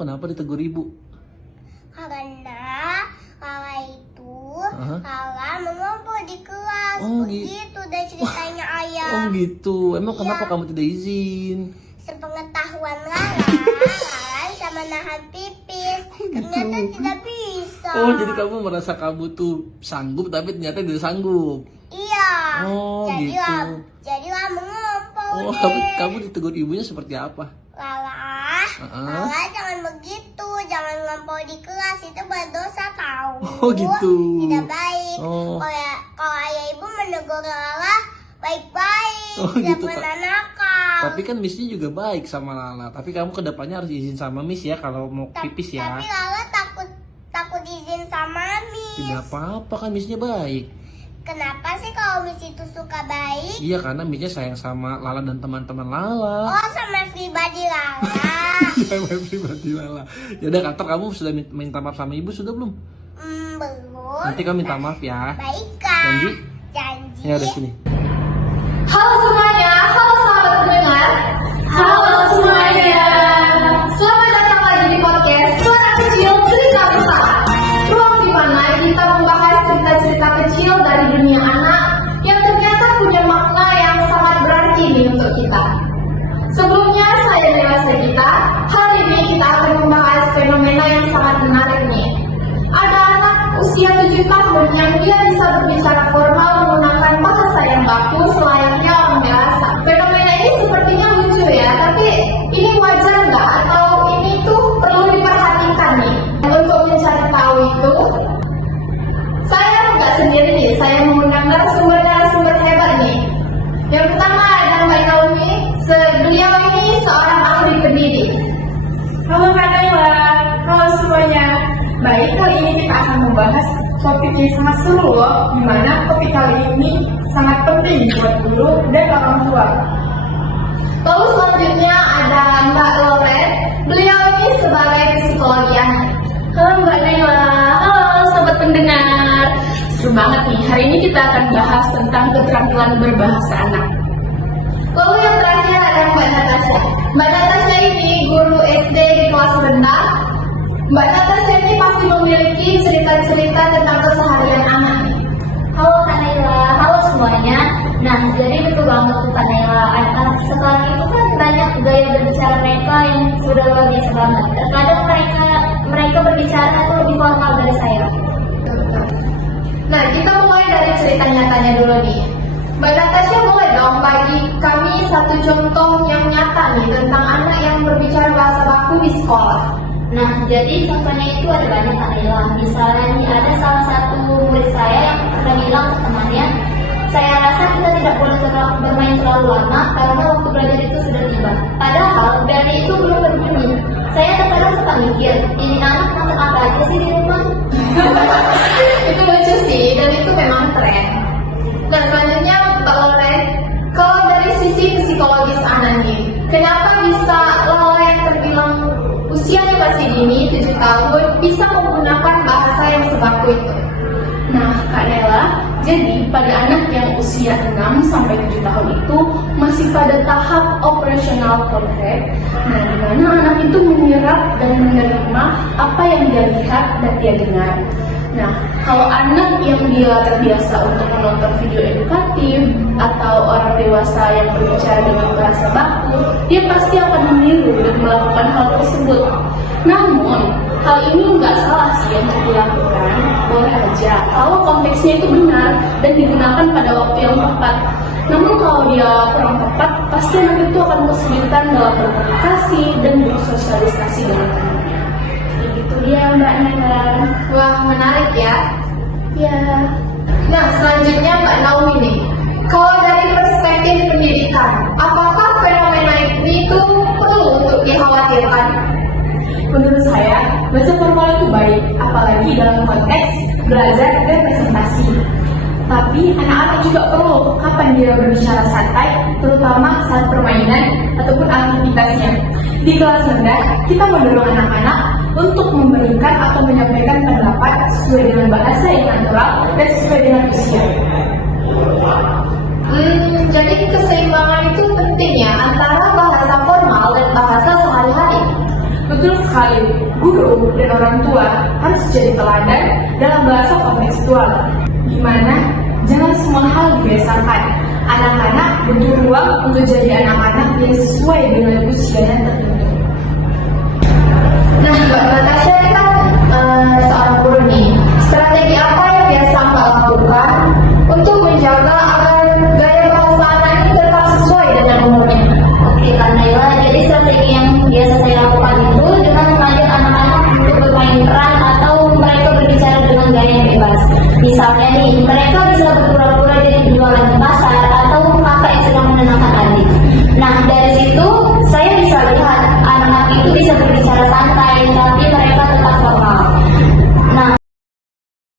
kenapa ditegur ibu? Karena Lala itu Lala mengumpul di kelas. Begitu deh ceritanya ayah. Oh gitu. Emang kenapa kamu tidak izin? Sepengetahuan Lala bisa menahan pipis. Ternyata tidak bisa. Oh, jadi kamu merasa kamu tuh sanggup tapi ternyata tidak sanggup. Iya. Oh, jadi gitu. Jadi Lala mengumpul Oh, deh. kamu ditegur ibunya seperti apa? Lala jangan begitu, jangan ngompol di kelas, itu berdosa tahu. Oh, gitu. Tidak baik. Oh. Kalau ayah ibu menegur Lala baik-baik, Oh, tidak gitu, pernah nakal. Tapi kan Missnya juga baik sama Lala. Tapi kamu kedepannya harus izin sama Miss ya kalau mau pipis ya. Tapi Lala takut izin sama Miss. Tidak apa-apa kan Missnya baik. Kenapa sih kalau Miss itu suka baik? Iya karena Missnya sayang sama Lala dan teman-teman Lala. Oh, sama pribadi Lala. Sama pribadi Lala. Yaudah kantor kamu sudah minta maaf sama ibu sudah belum? Belum. Nanti kamu minta maaf ya. Baik Kak. Janji? Janji. Ya udah sini. Halo semuanya, halo sahabat pendengar. Halo semuanya. Selamat datang lagi di podcast Suara Kecil Cerita Besar. Ruang di mana kita membahas cerita-cerita kecil dari dunia anak yang ternyata punya makna yang sangat berarti nih untuk kita. Sebelumnya saya Nela Sagita. Hari ini kita akan membahas fenomena yang sangat menarik nih. Ada anak usia 7 tahun yang dia bisa berbicara formal menggunakan bahasa yang baku selayaknya orang dewasa. Fenomena ini sepertinya lucu ya, tapi ini wajar nggak atau ini tuh perlu diperhatikan nih? Untuk mencari tahu itu, saya nggak sendiri nih, saya mengundang narasumber hebat nih. Yang pertama ada Mbak Naomi, beliau ini seorang ahli pendidik. Halo Kak Nela, halo semuanya. Baik, kali ini kita akan membahas topik yang sangat seru loh, dimana topik kali ini sangat penting buat guru dan orang tua. Lalu selanjutnya ada Mbak Loren, beliau ini sebagai psikologi anak. Halo Mbak Nela, halo sobat pendengar. Seru banget nih, hari ini kita akan bahas tentang keterampilan berbahasa anak. Lalu yang terakhir ada Mbak Natasha. Mbak Natasha ini guru SD di kelas rendah. Mbak Natasha ini pasti memiliki cerita-cerita tentang keseharian anak. Halo Kak Naila, halo semuanya. Nah, jadi betul banget tuh Kak Naila. Anak-anak sekarang itu kan banyak gaya berbicara mereka yang sudah luar biasa banget. Terkadang mereka berbicara tuh lebih formal dari saya. Nah, kita mulai dari cerita nyatanya dulu nih. Mbak Natasha boleh dong bagi kami satu contoh yang nyata nih tentang anak yang berbicara bahasa baku di sekolah. Nah, jadi contohnya itu ada banyak Kak Naila. Misalnya nih, ada salah satu murid saya yang pernah bilang ke temannya, saya rasa kita tidak boleh bermain terlalu lama karena waktu belajar itu sudah tiba. Padahal dari itu belum berbunyi. Saya terkadang suka mikir, ini anak nonton apa aja sih di rumah? Itu lucu sih, dan itu memang tren. Nah, selanjutnya Mbak Loren, kalau dari sisi psikologis anak nih, kenapa bisa Lala yang terbilang usianya masih dini, 7 tahun, bisa menggunakan bahasa yang sebaku itu? Nah, Kak Nela, jadi pada anak yang usia 6-7 tahun itu masih pada tahap operasional korteks. Nah, di mana anak itu menyerap dan menerima apa yang dia lihat dan dia dengar. Nah, kalau anak yang dia terbiasa untuk menonton video edukatif atau orang dewasa yang berbicara dengan bahasa baku, dia pasti akan meniru dan melakukan hal tersebut. Namun, hal ini nggak salah sih untuk dilakukan, boleh aja kalau konteksnya itu benar dan digunakan pada waktu yang tepat. Namun kalau dia kurang tepat, pasti anak itu akan kesulitan dalam berkomunikasi dan bersosialisasi dengan temannya. Begitu dia Mbak Nela. Wah, menarik ya. Ya. Nah, selanjutnya Mbak Naomi nih. Kalau dari perspektif pendidikan, apakah fenomena ini itu perlu untuk dikhawatirkan? Menurut saya, bahasa formal itu baik, apalagi dalam konteks belajar dan presentasi. Tapi anak-anak juga perlu kapan dia berbicara santai, terutama saat permainan ataupun aktivitasnya. Di kelas rendah, kita mendorong anak-anak untuk memberikan atau menyampaikan pendapat sesuai dengan bahasa yang natural dan sesuai dengan usia. Jadi keseimbangan itu penting ya antara bahasa formal dan bahasa sehari-hari. Betul sekali. sekali guru dan orang tua harus jadi teladan dalam bahasa kontekstual, di mana jangan semua hal dibiasakan. Anak-anak butuh ruang untuk jadi anak-anak yang sesuai dengan usianya tertentu. Nah, Mbak Natasha kan seorang guru nih. Strategi apa yang biasa Mbak lakukan untuk menjaga agar gaya bahasa anak ini tetap sesuai dengan umurnya? Oke, Kak Naila, jadi strategi yang biasa saya lakukan itu dengan mengajak anak-anak untuk bermain peran atau mereka berbicara dengan gaya yang bebas. Misalnya nih, mereka bisa berpura-pura jadi penjualan